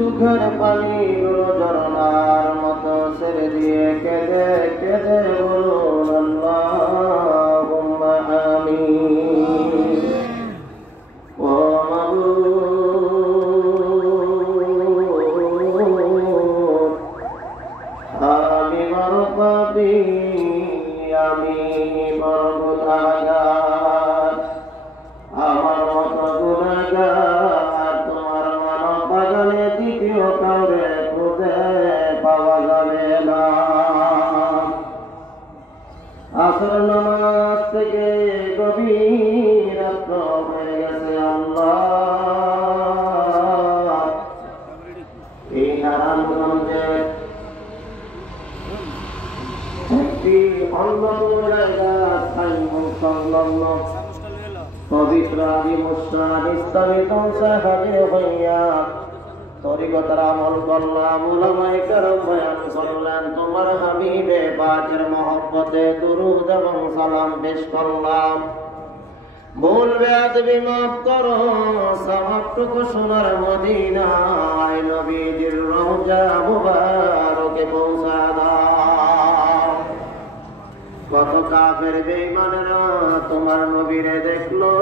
চোখের পানিগুলো ঝরনার মতো ছেড়ে দিয়ে কেঁদে কেঁদে বলুন আল্লাহুম্মা আমিন। ও মাবুদ, আমি বড় পাপী, আমি বড় গুনাহগার, আমার মতো গুনাহগার তোমার মানব বাগানে দ্বিতীয় কাউরে খুঁজে পাওয়া যাবে না। আসর নামাজ থেকে গভীর রাত্র হয়ে গেছে আল্লাহ, এই নারায়ণগঞ্জে একটি অন্যতম জায়গা সংলগ্ন পবিত্র আদি মুসলাম ইসলামী সংস্থায় হাজির হইয়া তরিকতার আমল করলাম, উলামায়ে কেরাম বয়ান করলেন, তোমার হাবিবে পাকের মহব্বতে দুরূদ এবং সালাম পেশ করলাম। ভুল বেয়াদবি মাফ করো, সওয়াবটুকু সোনার মদিনায় নবীজির রওজা মুবারকে পৌঁছা দাও। কত কাফের বেঈমানেরা তোমার নবীরে দেখলো,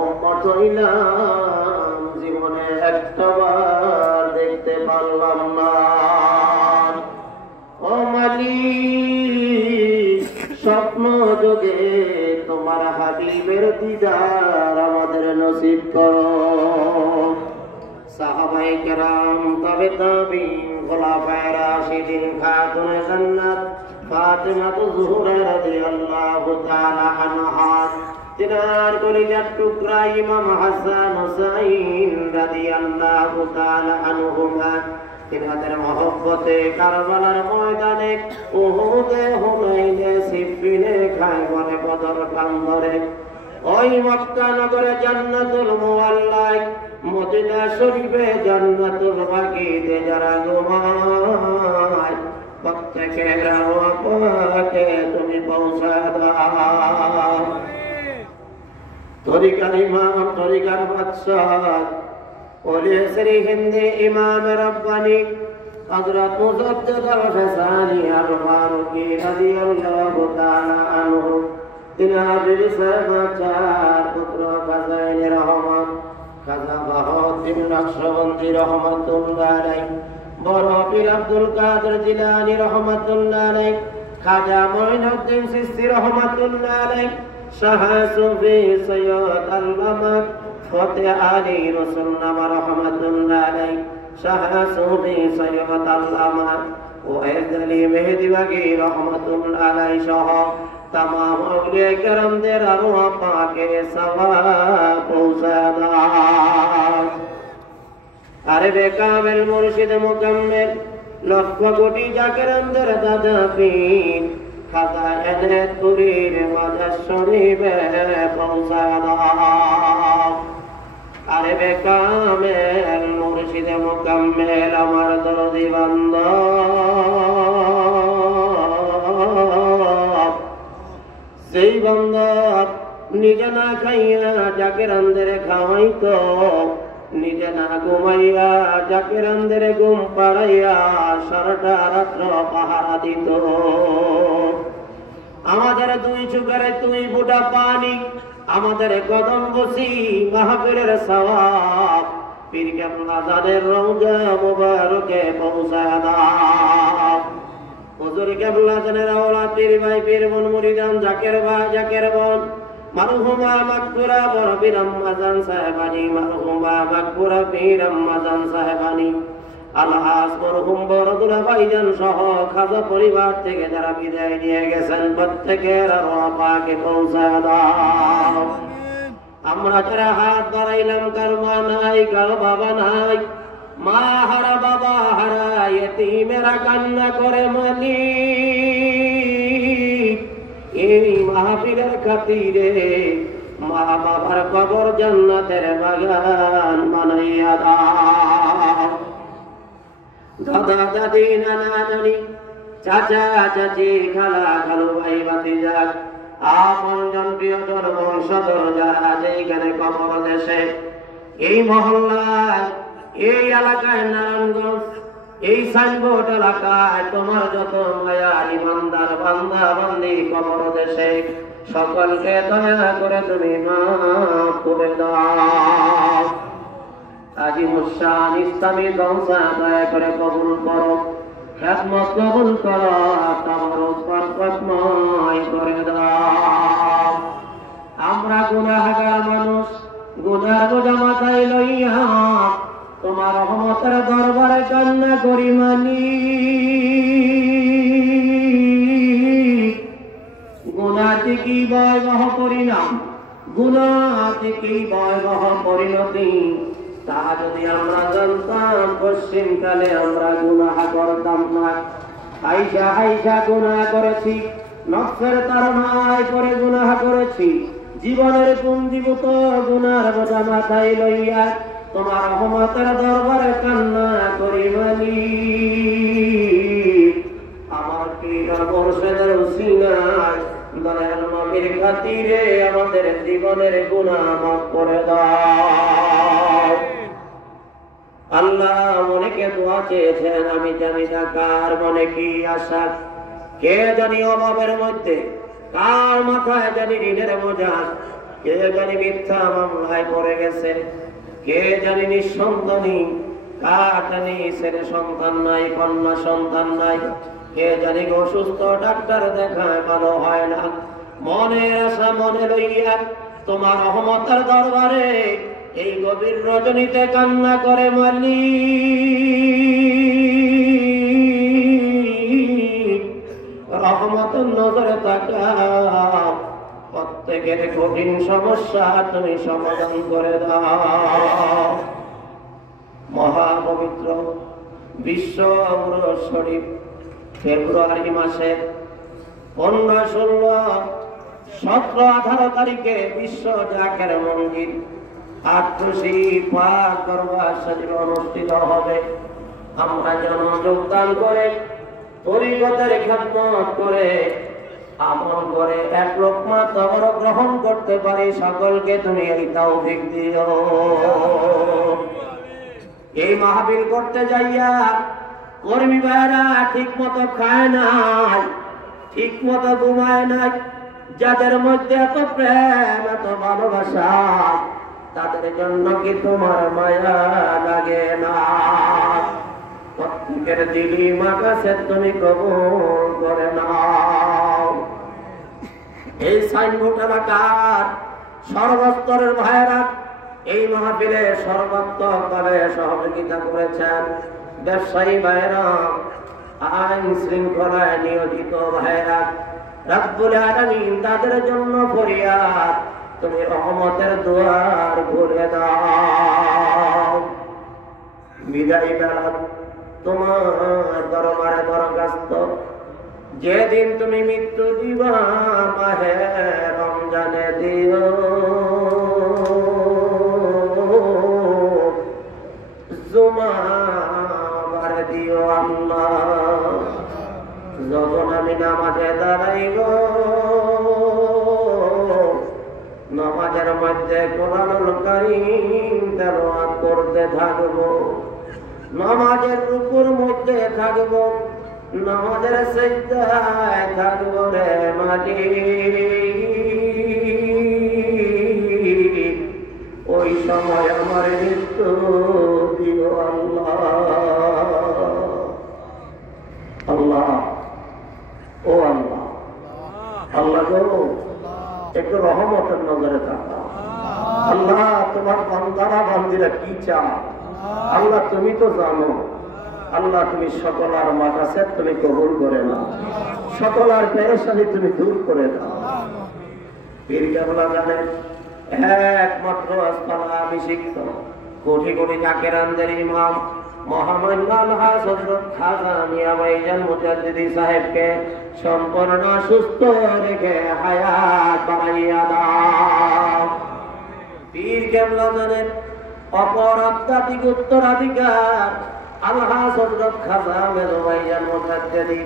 উম্মত হইলাম জীবনে একটাবার দেখতে পারলাম না। ও মালিক, স্বপ্ন যোগে তোমার হাবিবের দিদার আমাদের নসিব করো। সাহাবায়ে কেরাম, তাবে তাবিঈন, খুলাফায়ে রাশিদিন, খাতুনে জান্নাত ফাতিমা যুহরা রাদিয়াল্লাহু তাআলা আনহা, তিনার কলিজার টুকরা ইমাম হাসান হুসাইন রাদিয়াল্লাহু তাআলা আনহুমা, তিনাদের মহব্বতে কারবালার ময়দানে, উহুদে, হুনাইনে, সিফিনে, খায়বরে, বদর, কান্দরে, ওই মক্কা নগরে জান্নাতুল মুআল্লায়, মদিনা শরীফে জান্নাতুল বাকিতে যারা ঘুমায়, প্রত্যেকের রওয়াকে তুমি পৌঁছা দাও। তরিকার ইমাম, তরিকার বাদশাহ, ওলিয়ে শ্রী হিন্দি ইমাম রব্বানি হযরত মুজাদ্দিদ আল-হাসানি আল-ফারুকি রাদিয়াল্লাহু তাআলা আনহু, তিনার চার পুত্র খাজাইন রহমান, খাজা বাহাউদ্দিন নকশবন্দি রহমাতুল্লাহ আলাইহি, বড় পীর আব্দুল কাদের জিলানী রহমাতুল্লাহ আলাইহি, খাজা মঈনুদ্দিন চিশতি রহমাতুল্লাহ আলাইহি, শাহ সুফি সৈয়দ আল্লামা ফতেহ আলী রসুলনামা রহমাতুল্লাহ আলাইহি, শাহ সুফি সৈয়দ আল্লামা ওয়াইদ আলী মেহেদি বাগী রহমাতুল্লাহ আলাইহি সহ तमाम औलिया करमদের আরওয়াহ পাকে সওয়াব পৌঁছা দাও। আরে বেকামেল মুর্শিদ মুকাম্মেল, লক্ষ কোটি জাকেরামদের দাদা পীর, খাজা এনায়েত পুরীর মাজার শরীফে পৌঁছা দাও। আরে বেকামেল মুর্শিদ মুকাম্মেল, আমার দরদি বান্দা, সেই বান্দা নিজে না খাইয়া জাকেরামদের খাওয়াইতো, নিজে না ঘুমাইয়া জাকেরামদের ঘুম পাড়াইয়া সারাটা রাত্র পাহারা দিত। আমাদের দুই চোখের তুই বুটা পানি, আমাদের কদম বসি মাহফিলের সওয়াব, পীর কেবলা যাদের রওজা মুবারকে পৌঁছা দাও। হুজুর কেবলা জানের আওলাদ পীর ভাই, পীর বোন, মুরিদান, জাকের ভাই, জাকের বোন, মারহুমা মাকবুরা বড় পীর আম্মাজান সাহেবানী, মারহুমা মাকবুরা পীর আম্মাজান সাহেবানী, আলহাজ মরহুম বড়দুলা ভাইজান সহ খাজা পরিবার থেকে যারা বিদায় নিয়ে গেছেন, প্রত্যেকের আরওয়াহ পাকে পৌঁছা দাও। আমরা যারা হাত বাড়াইলাম, কার মা নাই, কার বাবা নাই, মা হারা বাবা হারা ইয়েতিমেরা কান্না করে মালিক, এই মাহফিলের খাতিরে মা বাবার কবর জান্নাতের বাগান বানাইয়া দাও। দাদা দাদি, নানা নানি, চাচা চাচি, খালা খালু, ভাই ভাতিজা, আপনজন প্রিয়জন বংশধর যারা যেখানে কবর দেশে এই মহল্লায়, এই এলাকায়, নারায়ণগঞ্জ, এই সাইনবোর্ড এলাকায় তোমার যত মায়া ইমানদার বান্দা বান্দি কবর দেশে সকলকে দয়া করে তুমি মাফ করে দাও। আজিমুশান ইসলামী জলসা দয়া করে কবুল করো, খেদমত কবুল করো, তোমার বরকতময় করে দাও। আমরা গুনাহগার মানুষ, গুনার বোঝা মাথায় লইয়া তোমার রহমতের দরবারে কান্না করি মালিক। গুনাহ থেকে ভয়াবহ পরিণাম, গুনাহ থেকে ভয়াবহ পরিণতি, তা যদি আমরা জানতাম পশ্চিমকালে আমরা গুনাহ করতাম না। আইসা আইসা গুনাহ করেছি, নফসের তাড়নায় করে গুনাহ করেছি, জীবনের পুঞ্জীভূত গুনার বোঝা মাথায় লইয়া তোমার রহমতের দরবারে কান্না করি মালিক। আমার প্রিয় মুর্শিদের উসিলায় দয়াল নবীর খাতিরে আমাদের জীবনের গুনাহ মাফ করে দাও। আল্লাহ অনেকে দোয়া চেয়েছেন, আমি জানি না কার মনে কি আশা, কে জানি অভাবের মধ্যে, কার মাথায় জানি ঋণের বোঝা, কে জানি মিথ্যা মামলায় পড়ে গেছে, কে জানি নিঃসন্তানী, কার জানি ছেলে সন্তান নাই, কন্যা সন্তান নাই, কে জানি অসুস্থ, ডাক্তার দেখায় ভালো হয় না। মনের আশা মনে লইয়া তোমার রহমতের দরবারে এই গভীর রজনীতে কান্না করে মালিক, রহমতের নজরে তাকাও, প্রত্যেকের কঠিন সমস্যা তুমি সমাধান করে দাও। মহাপবিত্র বিশ্ব উরুস শরীফ ফেব্রুয়ারি মাসের 15, 16, 17, 18 তারিখে বিশ্ব জাকের মন্দির আট্রসি পাক দরবার শরীফ অনুষ্ঠিত হবে। আমরা যেন যোগদান করে তরিকতের খেদমত করে আমল করে এক লোকমা তবর গ্রহণ করতে পারি, সকলকে তুমি এই তৌফিক দিও। এই মাহফিল করতে যাইয়া কর্মী ভাইরা ঠিক মতো খায় নাই, ঠিক মতো ঘুমায় নাই, যাদের মধ্যে এত প্রেম এত ভালোবাসা, তাদের জন্য কি তোমার মায়া লাগে না? প্রত্যেকের দিলি মা কাছে তুমি কবুল করে নাও। এই সাইনবোর্ড এলাকার সর্বস্তরের ভাইয়েরা এই মাহফিলে সর্বাত্মকভাবে সহযোগিতা করেছেন। ব্যবসায়ী ভাইয়েরা, আইন শৃঙ্খলায় নিয়োজিত ভাইয়েরা, রব্বুল আলামিন তাদের জন্য ফরিয়াদ, তুমি রহমতের দুয়ার খুলে দাও। বিদায় বেলা তোমার দরবারে দরখাস্ত, যেদিন তুমি মৃত্যু দিবা মাহে রমজানে দিও, জুমাবার দিও আল্লাহ। যখন আমি নামাজে দাঁড়াইব, নামাজের মধ্যে কোরআনুল কারীম তেলাওয়াত করতে থাকবো, নামাজের রুকুর মধ্যে থাকবো, নামাজের সিজদায় থাকবো রে মালিক। ওই সময় আমার মৃত্যু দিও আল্লাহ। আল্লাহ, ও আল্লাহ, আল্লাহ গো, একটু রহমতের নজরে থাকা। আল্লাহ, তোমার বান্দারা বান্দিরা কি চায় আল্লাহ তুমি তো জানো। আল্লাহ, তুমি সকল আর মাকাছে তুমি কবুল করে নাও, সকল আর পেরেশানি তুমি দূর করে দাও। পীর কেবলা জানেন একমাত্র আসমানা অভিষিক্ত কোটি কোটি জাকেরানদের ইমাম মহামান্য আলহাজ হযরত খাজা মিয়া ভাইজান মুজাদ্দিদি সাহেবকে সম্পূর্ণ সুস্থ রেখে হায়াত বাড়াইয়া দাও। পীর কেবলা জানেন অপর আধ্যাত্মিক উত্তরাধিকার আলহাজ হযরত খাজা মিয়া ভাইজান মুজাদ্দিদি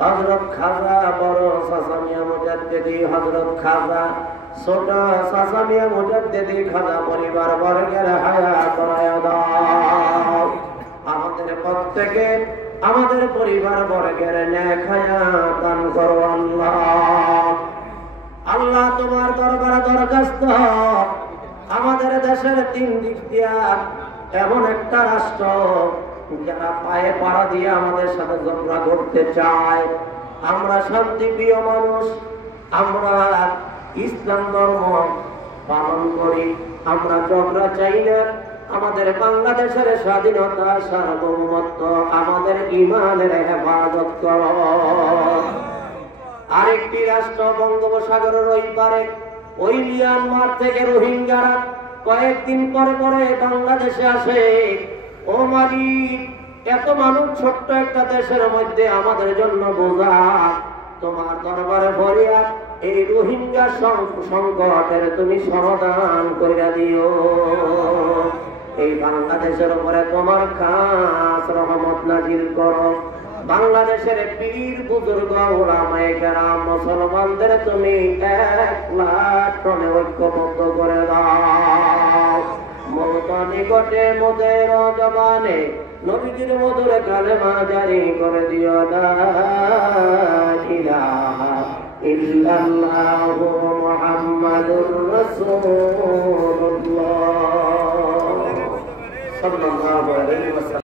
হযরত খাজা বড় চাচা মিয়া মুজাদ্দিদি, হযরত খাজা ছোট চাচা মিয়া মুজাদ্দিদি, খাজা পরিবার বর্গের হায়াত বাড়ায়া দাও। আমাদের প্রত্যেকে আমাদের পরিবার বর্গের নেক হায়াত দান করো আল্লাহ। আল্লাহ তোমার দরবারে দরখাস্ত, আমাদের দেশের তিন দিক দিয়া এমন একটা রাষ্ট্র যারা পায়ে পাড়া দিয়ে আমাদের সাথে ঝগড়া করতে চায়। আমরা শান্তিপ্রিয় মানুষ, আমরা ইসলাম ধর্ম পালন করি, আমরা ঝগড়া চাই না। আমাদের বাংলাদেশের স্বাধীনতা, সার্বভৌমত্ব, আমাদের ঈমানের হেফাজত করো। আরেকটি রাষ্ট্র বঙ্গোপসাগরের ওই পারে, ওই মিয়ানমার থেকে রোহিঙ্গারা কয়েকদিন পরে পরে বাংলাদেশে আসে। ও মালিক, এত মানুষ ছোট্ট একটা দেশের মধ্যে আমাদের জন্য বোঝা। তোমার দরবারে ফরিয়াদ, এই রোহিঙ্গা সংকটের তুমি সমাধান কইরা দিও। এই বাংলাদেশের উপরে তোমার খাস রহমত নাজিল করো। বাংলাদেশের পীর বুজুর্গ উলামায়ে কেরাম মুসলমানদের তুমি এক প্ল্যাটফর্মে ঐক্যবদ্ধ করে দাও। মত নিকটে মোদের জবানে নবীজির মধুর কালেমা জারি করে দিও। লা ইলাহা ইল্লাল্লাহু মুহাম্মাদুর রাসূলুল্লাহ সাল্লাল্লাহু আলাইহি ওয়াসাল্লাম।